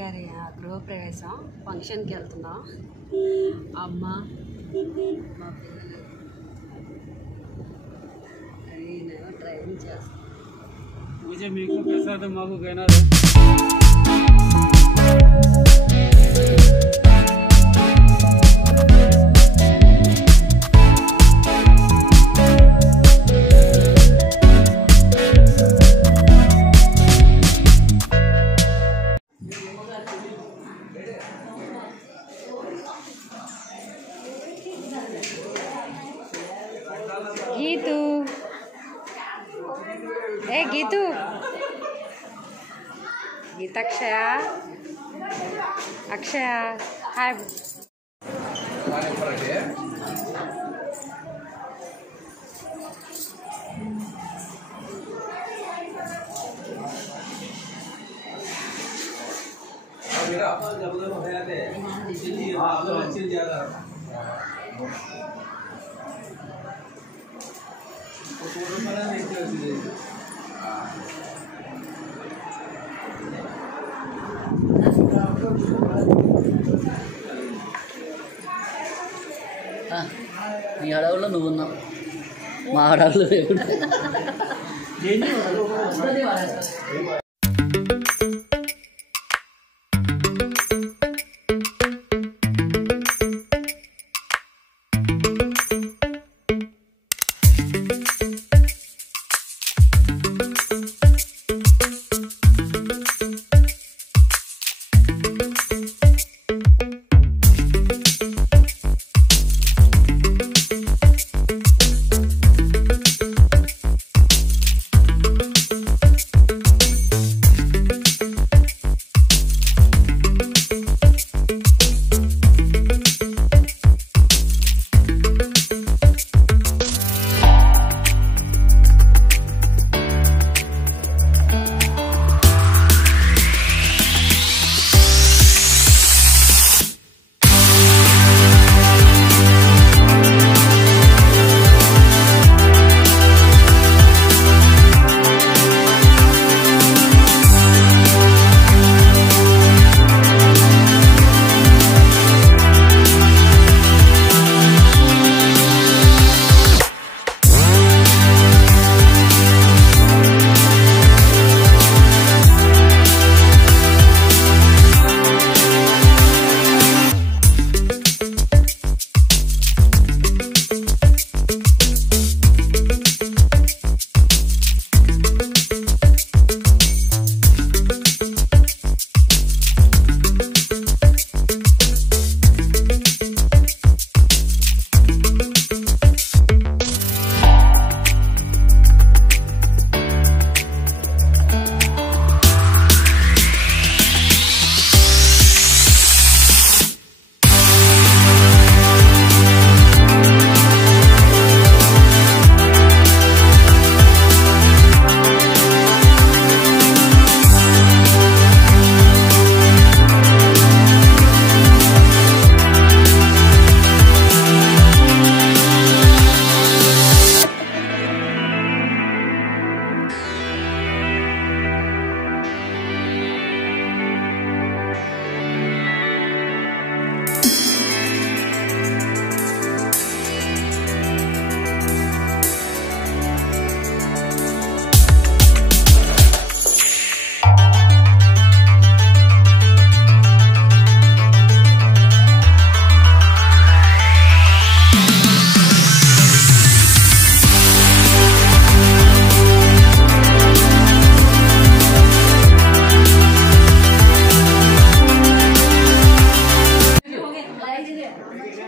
గారి గృహప్రవేశం ఫంక్షన్కి వెళ్తున్నాం. అమ్మ మా పిల్లలు నేను డ్రైవింగ్ చేస్తాను. పూజ మీకు ప్రసాదం మాకు కైనా గీతు గీతు గీతాక్షయ అక్షయ హాయ్. నీ అడవుల్లో నువ్వు ఉన్నావు, మా అడవులు లేకుండా.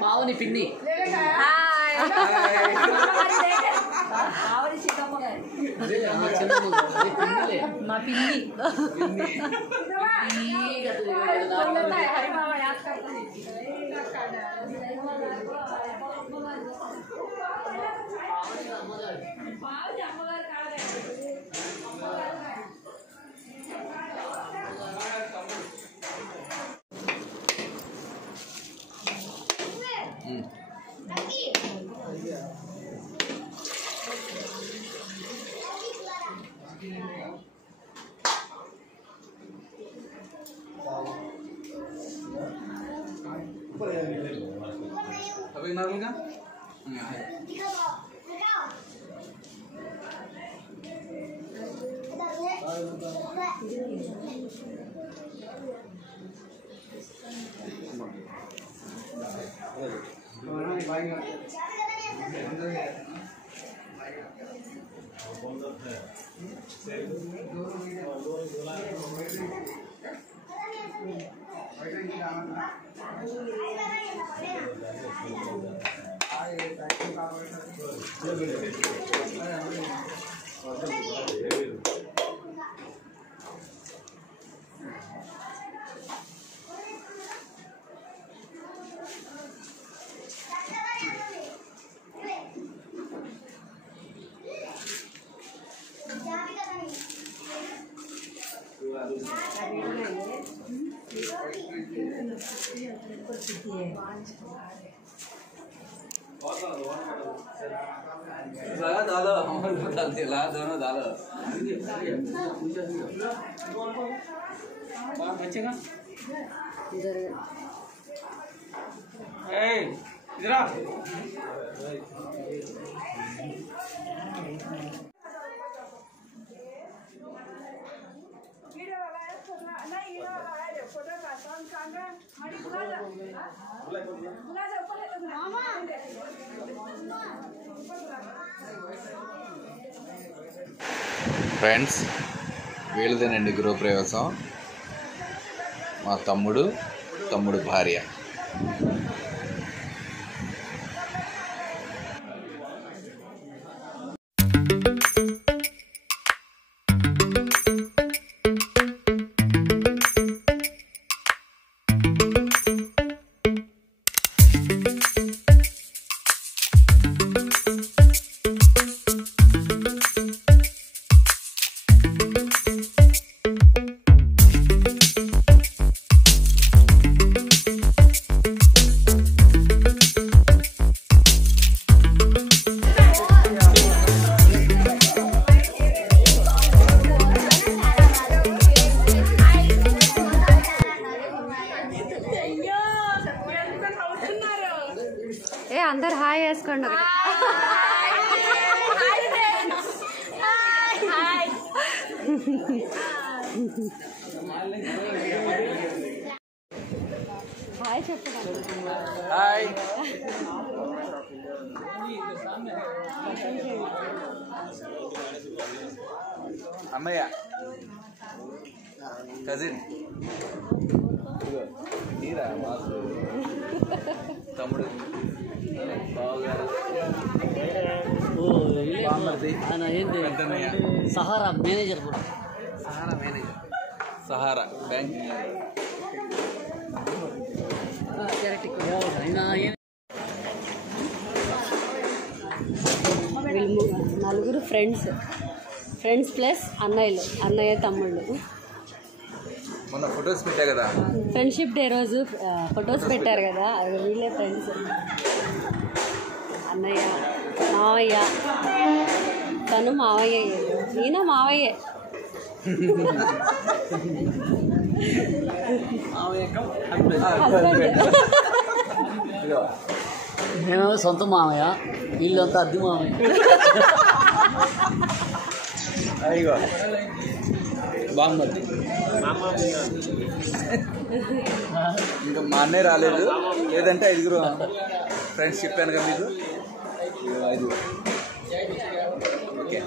పావుని పిన్ని మా పిన్ని Thank you. अभी नारल का लगा डालो हमारे डालते लगा दोनों डालो बचेगा इधर इधर आ ఫ్రెండ్స్ వీళ్ళదేనండి గృహప్రవేశం మా తమ్ముడు భార్య అందరు హాయ్ వేసుకోండి హాయ్ చెప్పండి హాయ్ అన్నయ్య కజిన్ తమ్ముడు సహారా మేనేజర్ సహారా బ్యాంక్ వీళ్ళు నలుగురు ఫ్రెండ్స్ ప్లస్ అన్నయ్య తమ్ముళ్ళు. మొన్న ఫొటోస్ పెట్టా కదా ఫ్రెండ్షిప్ డే రోజు ఫొటోస్ పెట్టారు కదా, అవి వీళ్ళే ఫ్రెండ్స్. అన్నయ్య మావయ్య, తను మావయ్య, ఈయన మావయ్యే. మేమేమో సొంత మామయ్య, వీళ్ళంతా అద్దె మామయ్య. అయ్యో బాగుంది. ఇంకా మా అన్నయ్య రాలేదు, లేదంటే 5 ఫ్రెండ్స్ చెప్పాను కదా మీకు. 5 ఓకే.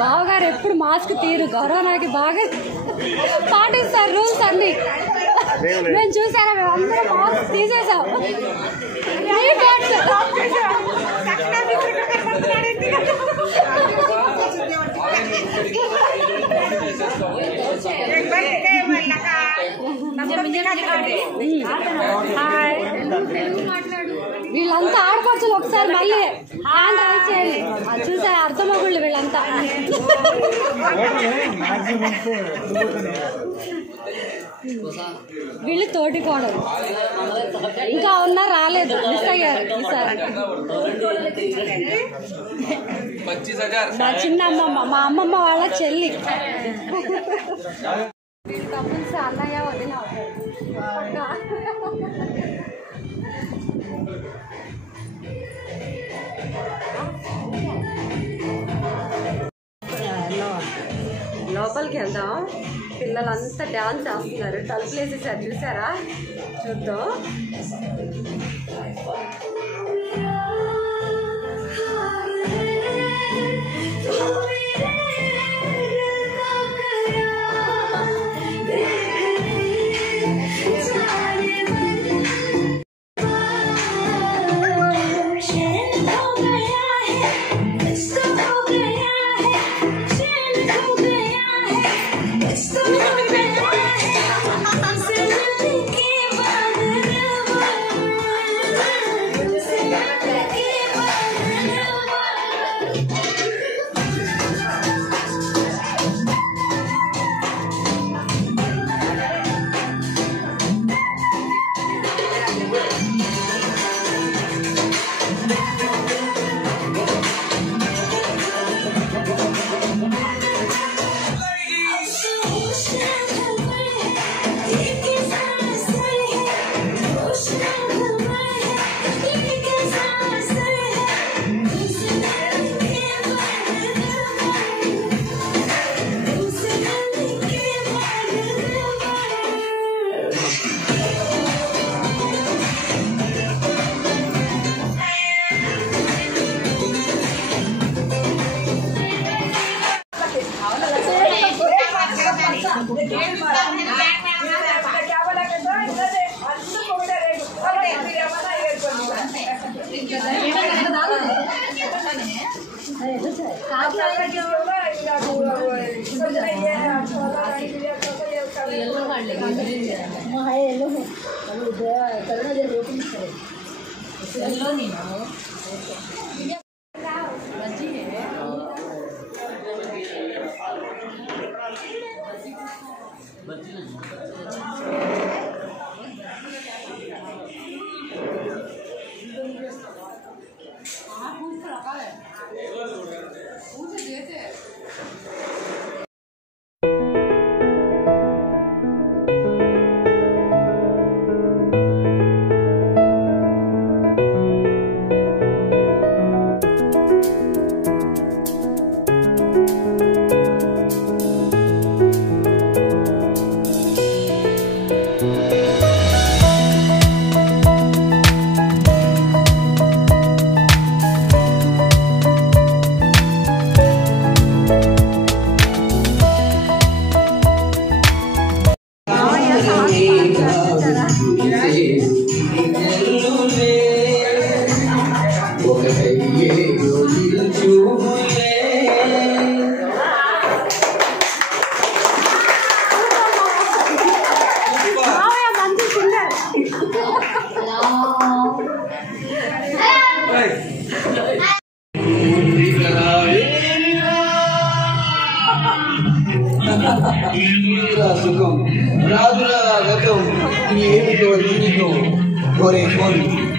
బావగారు ఎప్పుడు మాస్క్ తీరు కరోనాకి బాగా పాటిస్తారు రూల్స్ అన్ని. మేము చూసారా, మేము అందరం మాస్క్ తీసేసాం. వీళ్ళంతా ఆడపడుచులు ఒకసారి మళ్ళీ హ్యాండ్ రైజ్ చేయండి. అది చూసా అర్థమగుళ్ళు వీళ్ళంతా. వీళ్ళు తోటి కోడలు ఇంకా ఉన్నారు, రాలేదు, మిస్ అయ్యారు ఈసారి. మా చిన్న అమ్మమ్మ, మా అమ్మమ్మ వాళ్ళ చెల్లి. కపుల్స్ అన్నయ్య వదిన లోపలికి వెళ్దాం. పిల్లలంతా డాన్స్ చేస్తున్నారు, తలుపులు వేసేసారు చూసారా, చూద్దాం.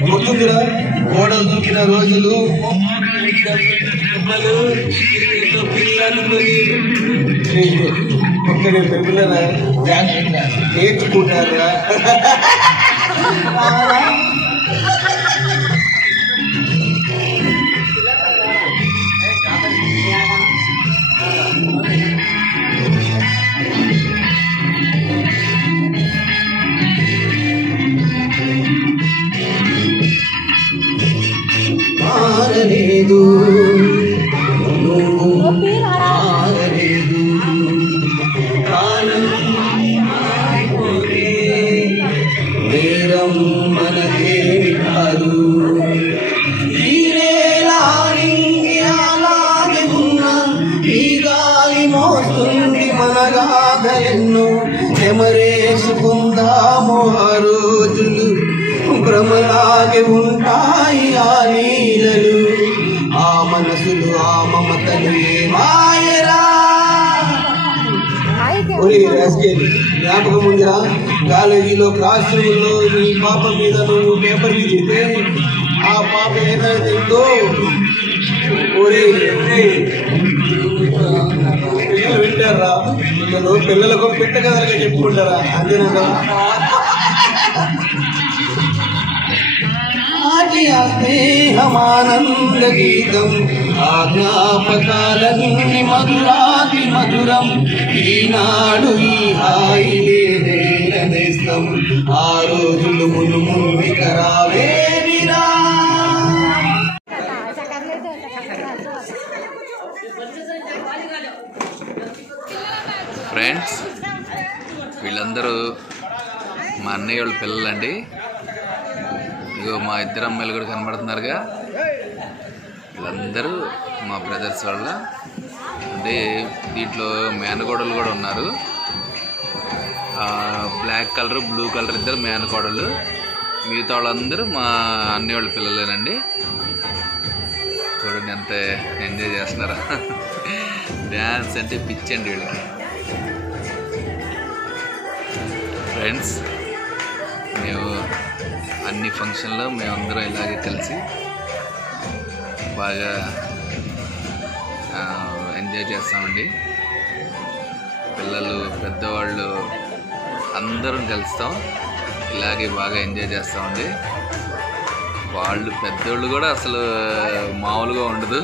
గుర్తుందిరా గోడలు దూకిన రోజులు ఒక్కడే పిల్లరా నేర్చుకుంటారా మారలేదు నువ్వు మారలేదు కాలం మారిపోతే నేరం మనదేమి కాదు ఈ నేల అలాగే ఉన్నా ఈ గాలి మోస్తుంది మనగాథలెన్నో ఎమరేసుకుందాము ఆ రోజులు భ్రమలాగే ఉంటాయి ఆ లీలలు ఆ మనసులు ఆ మమతలు మాయరా జ్ఞాపకం ఉందిరా కాలేజీలో క్లాస్ రూమ్లో నీ పాప మీద నువ్వు పేపర్ ఇచ్చితే ఆ పాప ఏదైతుందో పిల్లలు వింటారా పిల్లలకు పెట్ట కథలుగా చెప్పుకుంటారా అంతేనా స్నేహమానంద గీతం ఆ జ్ఞాపకాలన్నీ మధురాతి మధురం ఈనాడు ఈ హాయి నేస్తం ఆ రోజులు మును ముందుకు రావేమిరా ఫ్రెండ్స్ వీళ్ళందరూ మా అన్నయ్య వాళ్ళ పిల్లలండి. ఇగో మా ఇద్దరు అమ్మాయిలు కూడా కనబడుతున్నారుగా, వీళ్ళందరూ మా బ్రదర్స్ వాళ్ళ. అంటే దీంట్లో మేనకోడలు కూడా ఉన్నారు. బ్లాక్ కలర్ బ్లూ కలర్ ఇద్దరు మేనకోడలు. మిగతా వాళ్ళందరూ మా అన్నయ్య వాళ్ళ పిల్లలేనండి. చూడండి ఎంత ఎంజాయ్ చేస్తున్నారా. డ్యాన్స్ అంటే పిచ్చండి వీళ్ళకి. ఫ్రెండ్స్ మేము అన్ని ఫంక్షన్లో మేమందరం ఇలాగే కలిసి బాగా ఎంజాయ్ చేస్తామండి. పిల్లలు పెద్దవాళ్ళు అందరం కలుస్తాం, ఇలాగే బాగా ఎంజాయ్ చేస్తామండి. వాళ్ళు పెద్దోళ్ళు కూడా అసలు మామూలుగా ఉండదు.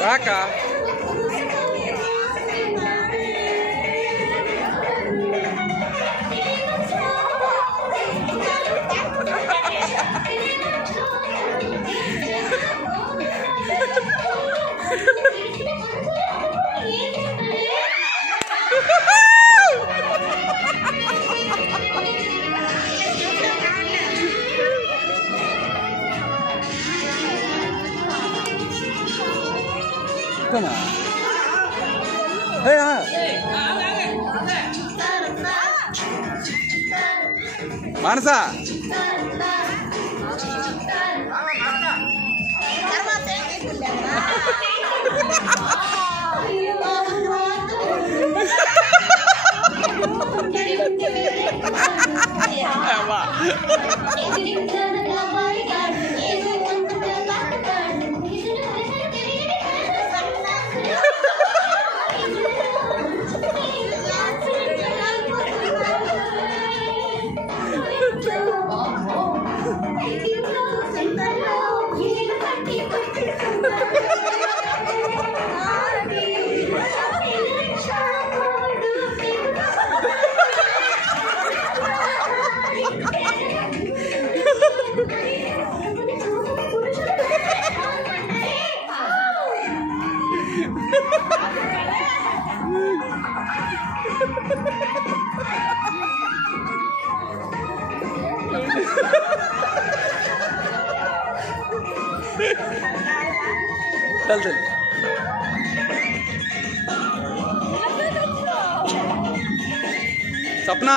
రాక మానసా चल चल सपना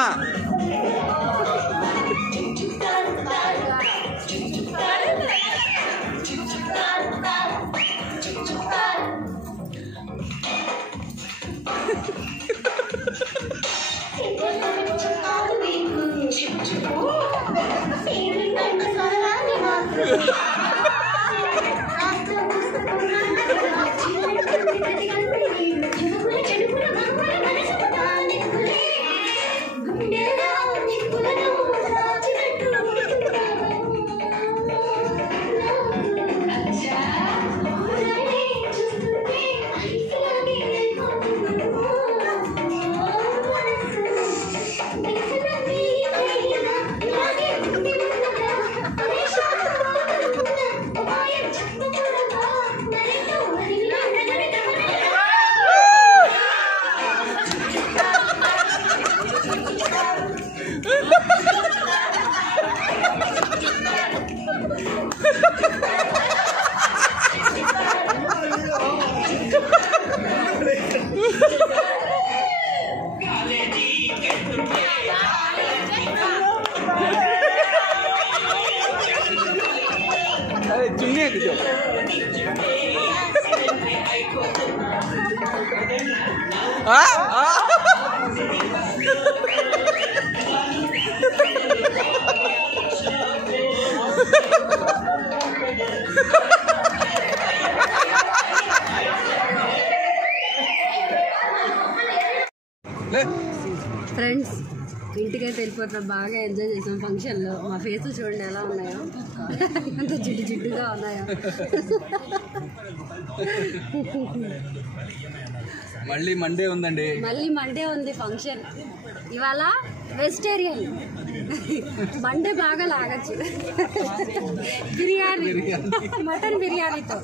चुन्नी है किसी అయితే వెళ్ళిపోతున్నాం. బాగా ఎంజాయ్ చేసాం ఫంక్షన్లో. మా ఫేస్ చూడండి ఎలా ఉన్నాయో, అంత జిడ్డు జిడ్డుగా ఉన్నాయో. మళ్ళీ మండే ఉందండి. మళ్ళీ మండే ఉంది ఫంక్షన్. ఇవాళ వెజిటేరియన్. మండే బాగా లాగచ్చు. బిర్యానీ, మటన్ బిర్యానీతో.